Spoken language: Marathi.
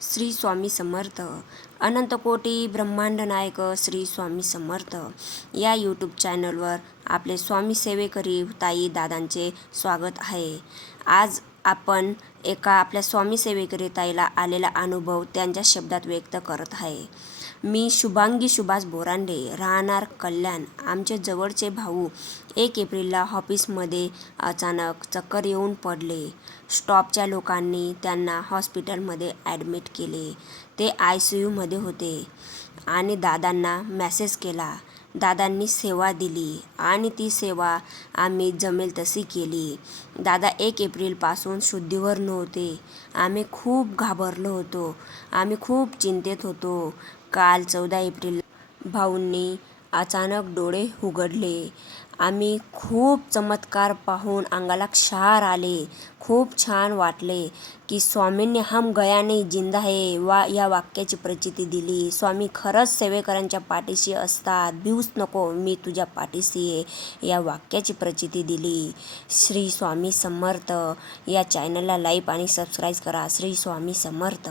श्री स्वामी समर्थ. अनंतकोटी ब्रह्मांड नायक श्री स्वामी समर्थ या यूट्यूब चॅनलवर आपले स्वामी सेवेकरी ताई दादांचे स्वागत आहे. आज आपण एका आपल्या स्वामी सेवेकरी ताईला आलेला अनुभव त्यांच्या शब्दात व्यक्त करत आहे. मी शुभांगी सुभाष बोरांडे, राहणार कल्याण. आमचे जवळचे भाऊ 1 एप्रिलला ऑफिसमध्ये अचानक चक्कर येऊन पडले. स्टॉपच्या लोकांनी त्यांना हॉस्पिटलमध्ये ॲडमिट केले. ते ICUमध्ये होते आणि दादांना मेसेज केला. दादांनी सेवा दिली आणि ती सेवा आम्ही जमेल तशी केली. दादा 1 एप्रिलपासून शुद्धीवर नव्हते. आम्ही खूप घाबरलो होतो. आम्ही खूप चिंतेत होतो. काल 14 एप्रिल भाऊंनी अचानक डोळे उघडले. आम्ही खूप चमत्कार पाहून अंगाला क्षार आले. खूप छान वाटले की स्वामींनी हम गया नहीं जिंदा है या वाक्याची प्रचिती दिली. स्वामी खरंच सेवेकरांच्या पाठीशी असतात. भिऊच नको, मी तुझ्या पाठीशी आहे या वाक्याची प्रचिती दिली. श्री स्वामी समर्थ. या चॅनलला लाईक आणि सबस्क्राईब करा. श्री स्वामी समर्थ.